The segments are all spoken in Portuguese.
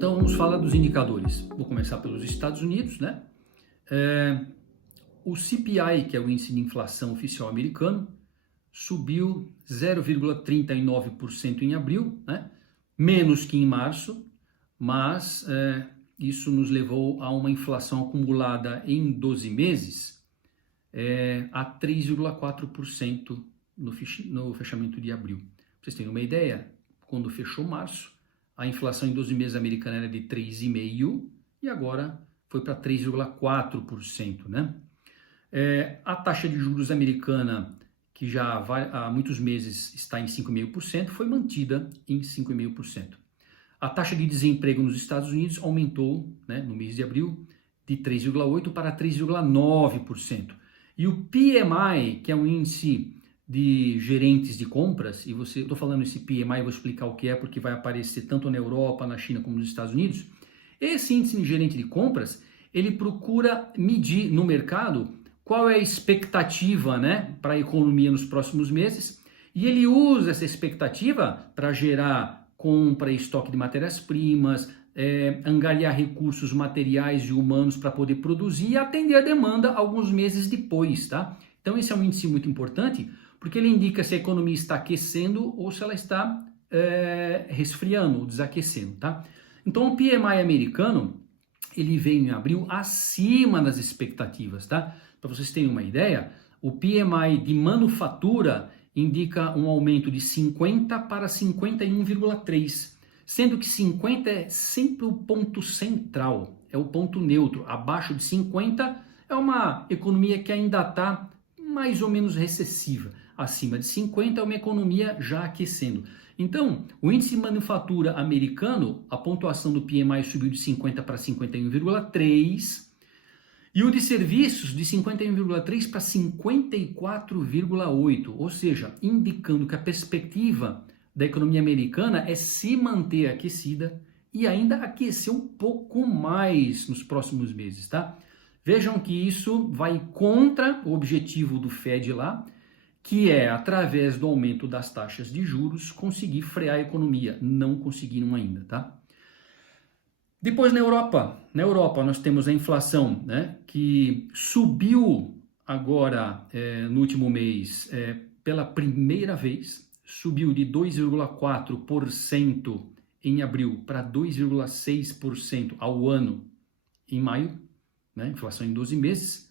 Então vamos falar dos indicadores. Vou começar pelos Estados Unidos, né? O CPI, que é o índice de inflação oficial americano, subiu 0,39% em abril, né? Menos que em março, mas isso nos levou a uma inflação acumulada em 12 meses a 3,4% no fechamento de abril. Pra vocês terem uma ideia, quando fechou março, a inflação em 12 meses americana era de 3,5% e agora foi para 3,4%, né? A taxa de juros americana, que já há muitos meses está em 5,5%, foi mantida em 5,5%. A taxa de desemprego nos Estados Unidos aumentou, né, no mês de abril de 3,8% para 3,9%. E o PMI, que é um índice de gerentes de compras, e estou falando esse PMI, vou explicar o que é, porque vai aparecer tanto na Europa, na China, como nos Estados Unidos. Esse índice de gerente de compras, ele procura medir no mercado qual é a expectativa, né, para a economia nos próximos meses, e ele usa essa expectativa para gerar compra e estoque de matérias-primas, angariar recursos materiais e humanos para poder produzir e atender a demanda alguns meses depois, tá? Então esse é um índice muito importante, porque ele indica se a economia está aquecendo ou se ela está resfriando, desaquecendo, tá? Então o PMI americano, ele veio em abril acima das expectativas, tá? Para vocês terem uma ideia, o PMI de manufatura indica um aumento de 50 para 51,3, sendo que 50 é sempre o ponto central, é o ponto neutro. Abaixo de 50 é uma economia que ainda está mais ou menos recessiva. Acima de 50 é uma economia já aquecendo. Então, o índice de manufatura americano, a pontuação do PMI subiu de 50 para 51,3 e o de serviços de 51,3 para 54,8, ou seja, indicando que a perspectiva da economia americana é se manter aquecida e ainda aquecer um pouco mais nos próximos meses, tá? Vejam que isso vai contra o objetivo do Fed lá, que é, através do aumento das taxas de juros, conseguir frear a economia. Não conseguiram ainda, tá? Depois na Europa nós temos a inflação, né, que subiu agora no último mês pela primeira vez, subiu de 2,4% em abril para 2,6% ao ano em maio, né, inflação em 12 meses.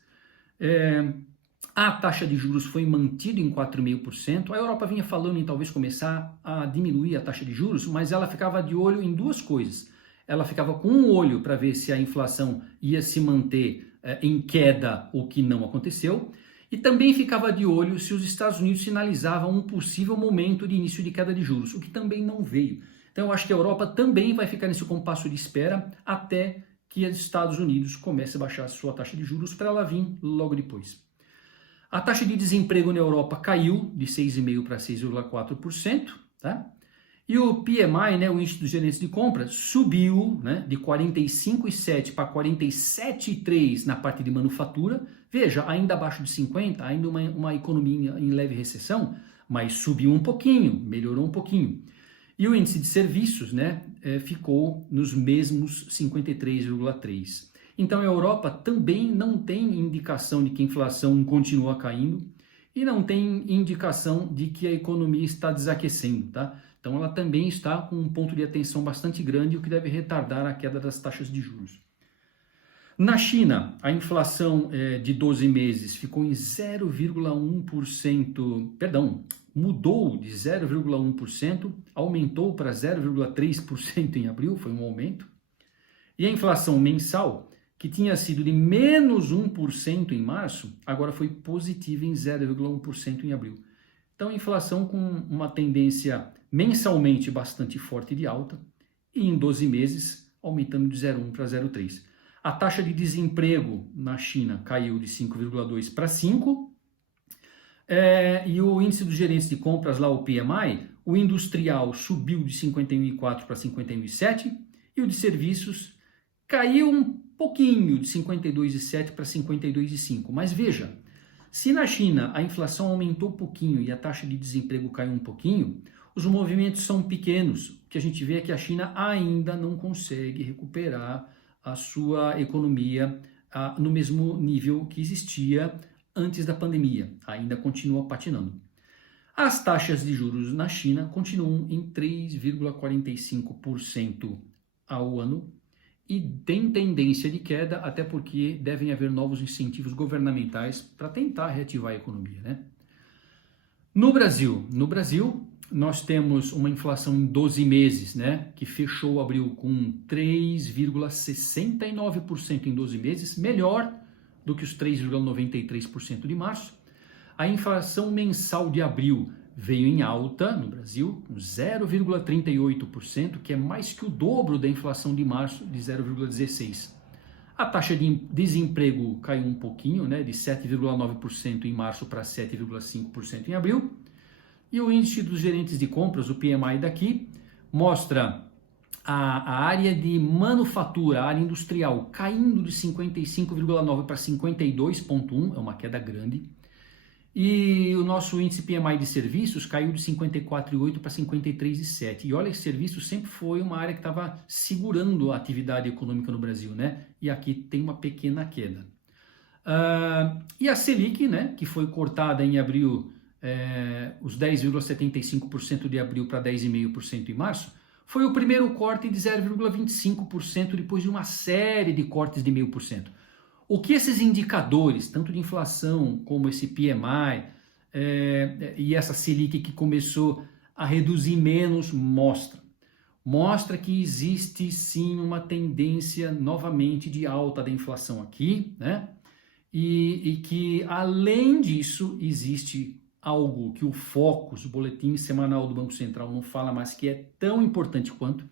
A taxa de juros foi mantida em 4,5%. A Europa vinha falando em talvez começar a diminuir a taxa de juros, mas ela ficava de olho em duas coisas. Ela ficava com um olho para ver se a inflação ia se manter em queda, o que não aconteceu, e também ficava de olho se os Estados Unidos sinalizavam um possível momento de início de queda de juros, o que também não veio. Então eu acho que a Europa também vai ficar nesse compasso de espera até que os Estados Unidos comece a baixar a sua taxa de juros para ela vir logo depois. A taxa de desemprego na Europa caiu de 6,5% para 6,4%, tá? E o PMI, né, o índice dos gerentes de compras, subiu, né, de 45,7 para 47,3 na parte de manufatura. Veja, ainda abaixo de 50, ainda uma economia em leve recessão, mas subiu um pouquinho, melhorou um pouquinho. E o índice de serviços, né, ficou nos mesmos 53,3. Então a Europa também não tem indicação de que a inflação continua caindo e não tem indicação de que a economia está desaquecendo, tá? Então ela também está com um ponto de atenção bastante grande, o que deve retardar a queda das taxas de juros. Na China, a inflação de 12 meses ficou em 0,1%, perdão, mudou de 0,1%, aumentou para 0,3% em abril, foi um aumento. E a inflação mensal, que tinha sido de menos 1% em março, agora foi positiva em 0,1% em abril. Então, a inflação com uma tendência mensalmente bastante forte de alta e em 12 meses aumentando de 0,1 para 0,3. A taxa de desemprego na China caiu de 5,2 para 5 e o índice dos gerentes de compras, lá o PMI, o industrial subiu de 51,4 para 51,7 e o de serviços caiu um pouquinho de 52,7 para 52,5. Mas veja, se na China a inflação aumentou um pouquinho e a taxa de desemprego caiu um pouquinho, os movimentos são pequenos. O que a gente vê é que a China ainda não consegue recuperar a sua economia no mesmo nível que existia antes da pandemia. Ainda continua patinando. As taxas de juros na China continuam em 3,45% ao ano e tem tendência de queda, até porque devem haver novos incentivos governamentais para tentar reativar a economia, né? No Brasil, nós temos uma inflação em 12 meses, né, que fechou abril com 3,69% em 12 meses, melhor do que os 3,93% de março. A inflação mensal de abril veio em alta no Brasil, com 0,38%, que é mais que o dobro da inflação de março, de 0,16%. A taxa de desemprego caiu um pouquinho, né, de 7,9% em março para 7,5% em abril. E o índice dos gerentes de compras, o PMI daqui, mostra a área de manufatura, a área industrial, caindo de 55,9 para 52,1, é uma queda grande. E o nosso índice PMI de serviços caiu de 54,8 para 53,7. E olha que serviços sempre foi uma área que estava segurando a atividade econômica no Brasil, né? E aqui tem uma pequena queda. E a Selic, né, que foi cortada em abril, os 10,75% de abril para 10,5% em março, foi o primeiro corte de 0,25% depois de uma série de cortes de 0,5%. O que esses indicadores, tanto de inflação como esse PMI e essa Selic que começou a reduzir menos, mostra que existe sim uma tendência novamente de alta da inflação aqui, né? E que além disso existe algo que o Focus, o boletim semanal do Banco Central, não fala mais, que é tão importante quanto,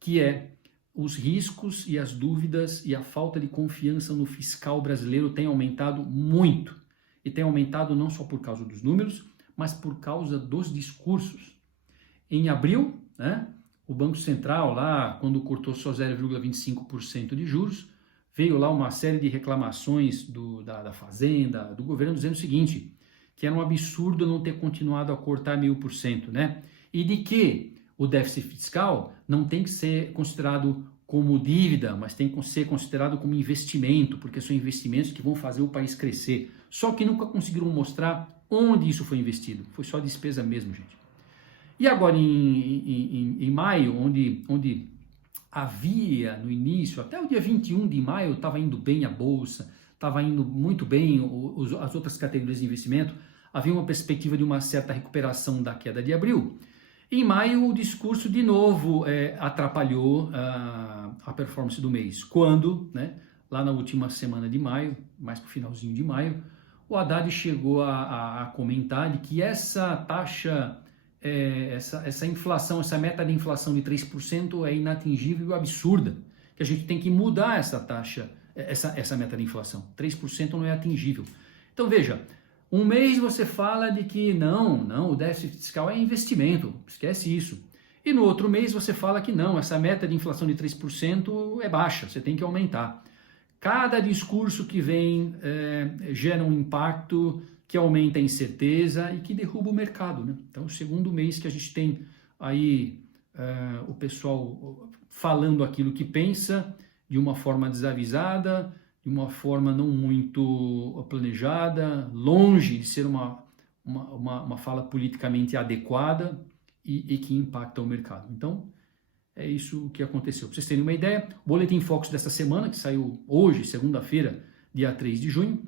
que é os riscos e as dúvidas e a falta de confiança no fiscal brasileiro tem aumentado muito. E tem aumentado não só por causa dos números, mas por causa dos discursos. Em abril, né, o Banco Central, lá, quando cortou só 0,25% de juros, veio lá uma série de reclamações da Fazenda, do governo, dizendo o seguinte, que era um absurdo não ter continuado a cortar 1.000%, né? E de que o déficit fiscal não tem que ser considerado como dívida, mas tem que ser considerado como investimento, porque são investimentos que vão fazer o país crescer. Só que nunca conseguiram mostrar onde isso foi investido. Foi só despesa mesmo, gente. E agora em maio, onde havia no início, até o dia 21 de maio, estava indo bem a Bolsa, estava indo muito bem as outras categorias de investimento, havia uma perspectiva de uma certa recuperação da queda de abril. Em maio, o discurso de novo atrapalhou a performance do mês. Quando, né, lá na última semana de maio, mais para o finalzinho de maio, o Haddad chegou a comentar de que essa taxa, essa inflação, essa meta de inflação de 3% é inatingível e absurda, que a gente tem que mudar essa taxa, essa meta de inflação. 3% não é atingível. Então, veja, um mês você fala de que não, o déficit fiscal é investimento, esquece isso. E no outro mês você fala que não, essa meta de inflação de 3% é baixa, você tem que aumentar. Cada discurso que vem gera um impacto que aumenta a incerteza e que derruba o mercado, né? Então, o segundo mês que a gente tem aí o pessoal falando aquilo que pensa de uma forma desavisada, de uma forma não muito planejada, longe de ser uma fala politicamente adequada e que impacta o mercado. Então, é isso que aconteceu. Para vocês terem uma ideia, o Boletim Focus dessa semana, que saiu hoje, segunda-feira, dia 3 de junho,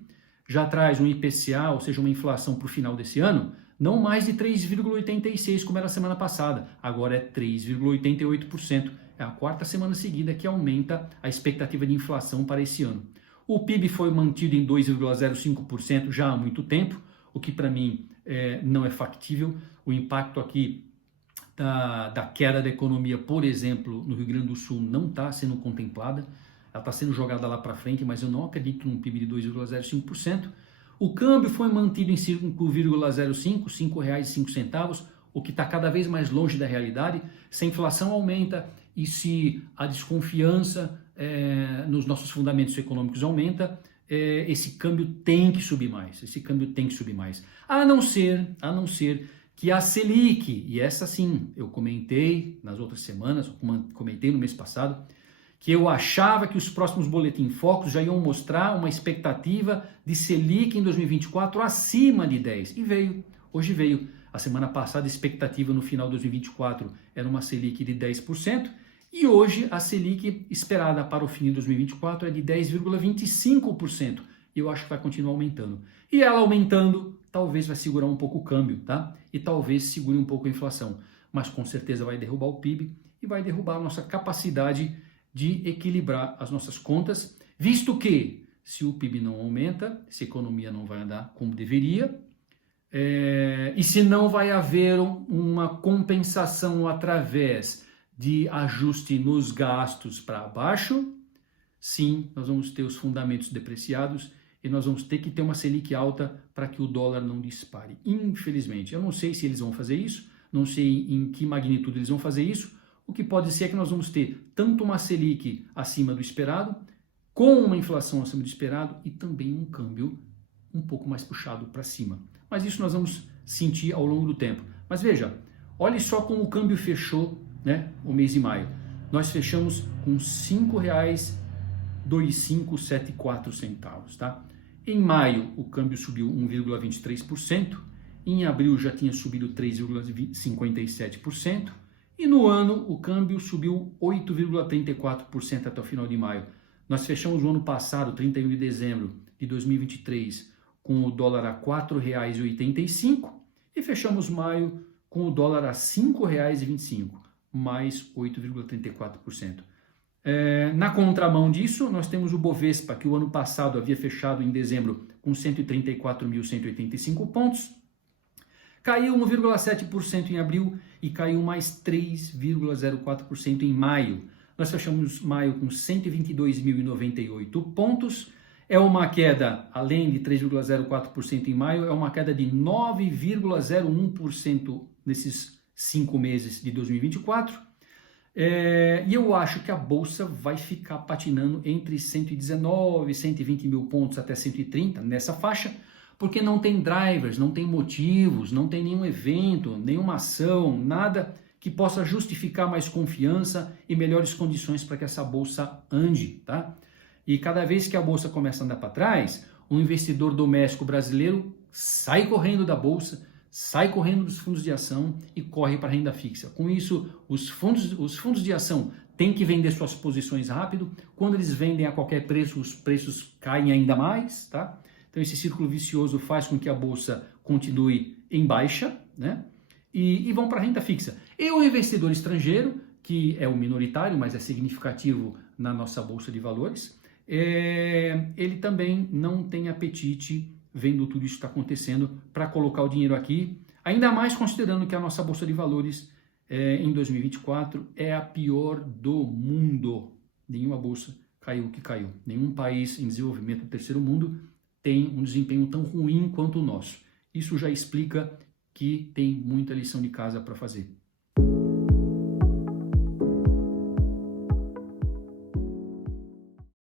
já traz um IPCA, ou seja, uma inflação para o final desse ano, não mais de 3,86% como era a semana passada, agora é 3,88%. É a quarta semana seguida que aumenta a expectativa de inflação para esse ano. O PIB foi mantido em 2,05% já há muito tempo, o que para mim não é factível. O impacto aqui da queda da economia, por exemplo, no Rio Grande do Sul não está sendo contemplada, ela está sendo jogada lá para frente, mas eu não acredito num PIB de 2,05%. O câmbio foi mantido em 5,05, R$ 5,05, o que está cada vez mais longe da realidade. Se a inflação aumenta e se a desconfiança nos nossos fundamentos econômicos aumenta, esse câmbio tem que subir mais. A não ser que a Selic, e essa sim, eu comentei nas outras semanas, comentei no mês passado, que eu achava que os próximos Boletim Focus já iam mostrar uma expectativa de Selic em 2024 acima de 10. E veio, hoje veio. A semana passada a expectativa no final de 2024 era uma Selic de 10%, e hoje a Selic esperada para o fim de 2024 é de 10,25%. E eu acho que vai continuar aumentando. E ela aumentando, talvez vai segurar um pouco o câmbio, tá? E talvez segure um pouco a inflação. Mas com certeza vai derrubar o PIB e vai derrubar a nossa capacidade de equilibrar as nossas contas, visto que se o PIB não aumenta, se a economia não vai andar como deveria, e se não vai haver uma compensação através de ajuste nos gastos para baixo, sim, nós vamos ter os fundamentos depreciados e nós vamos ter que ter uma Selic alta para que o dólar não dispare. Infelizmente, eu não sei se eles vão fazer isso, não sei em que magnitude eles vão fazer isso. O que pode ser é que nós vamos ter tanto uma Selic acima do esperado, com uma inflação acima do esperado e também um câmbio um pouco mais puxado para cima. Mas isso nós vamos sentir ao longo do tempo. Mas veja, olhe só como o câmbio fechou, né, o mês de maio. Nós fechamos com R$ 5,2574, tá? Em maio o câmbio subiu 1,23%, em abril já tinha subido 3,57%, e no ano o câmbio subiu 8,34% até o final de maio. Nós fechamos o ano passado, 31 de dezembro de 2023, com o dólar a R$ 4,85 e fechamos maio com o dólar a R$ 5,25, mais 8,34%. Na contramão disso, nós temos o Bovespa, que o ano passado havia fechado em dezembro com 134.185 pontos, caiu 1,7% em abril e caiu mais 3,04% em maio. Nós fechamos maio com 122.098 pontos. É uma queda, além de 3,04% em maio, é uma queda de 9,01% nesses 5 meses de 2024. E eu acho que a Bolsa vai ficar patinando entre 119 e 120 mil pontos até 130, nessa faixa, porque não tem drivers, não tem motivos, não tem nenhum evento, nenhuma ação, nada que possa justificar mais confiança e melhores condições para que essa bolsa ande, tá? E cada vez que a bolsa começa a andar para trás, o investidor doméstico brasileiro sai correndo da bolsa, sai correndo dos fundos de ação e corre para a renda fixa. Com isso, os fundos de ação têm que vender suas posições rápido. Quando eles vendem a qualquer preço, os preços caem ainda mais, tá? Então esse círculo vicioso faz com que a bolsa continue em baixa, né? E vão para a renda fixa. E o investidor estrangeiro, que é o minoritário, mas é significativo na nossa bolsa de valores, ele também não tem apetite, vendo tudo isso que está acontecendo, para colocar o dinheiro aqui, ainda mais considerando que a nossa bolsa de valores em 2024 é a pior do mundo. Nenhuma bolsa caiu o que caiu. Nenhum país em desenvolvimento do terceiro mundo tem um desempenho tão ruim quanto o nosso. Isso já explica que tem muita lição de casa para fazer.